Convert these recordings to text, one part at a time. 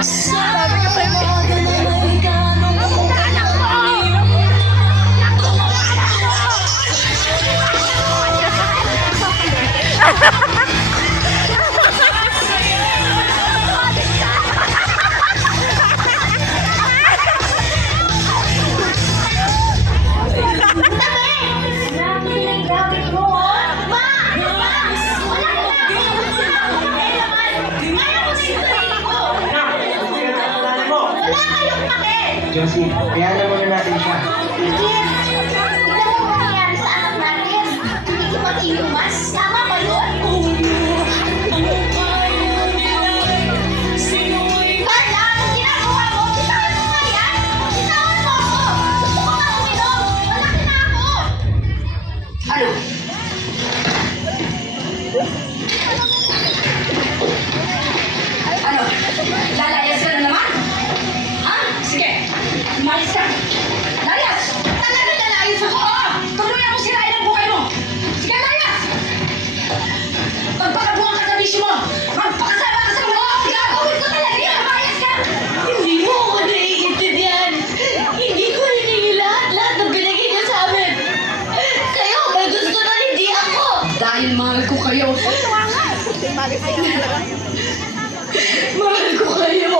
Sabi ko sa'yo. Josie, bayaran muna natin siya. Tignan mo ang nangyari sa anak natin. Hindi ko pati inumas. Tama ba yun? Carla, anong ginagawa mo? Bitawan mo nga yan! Bitawan mo ako! Gusto ko nga uminom! Malaki na ako! Ano? Ano? Lalayas ka na naman? Ha? Sige, umalis ka. Layas! Talaga lalayas ako! Oo! Tuloy ako sirain ang buhay mo! Sige, layas! Pagpakabuhan ka sa bisyo mo! Magpakasama ka sa mga gagawin ko talaga yan! Umayas ka! Hindi mo ako naiintindihan! Hindi ko hiningi lahat ng binigay niyo sa amin! Kayo, may gusto na hindi ako! Dahil mahal ko kayo! Mahal ko kayo!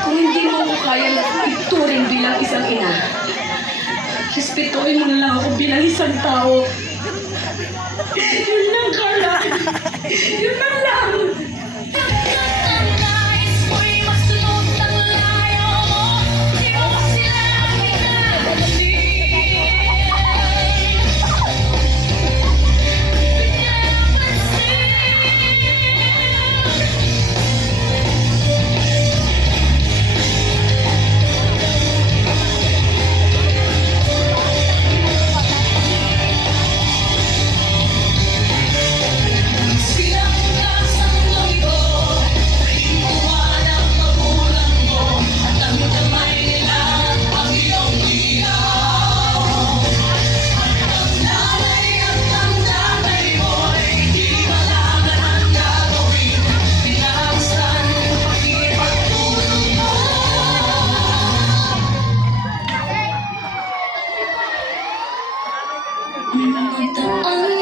Kung hindi mo ako kaya ituring bilang isang ina, respetuhin mo na lang ako bilang isang tao. Yun lang, Carla. Yun lang lang. Ang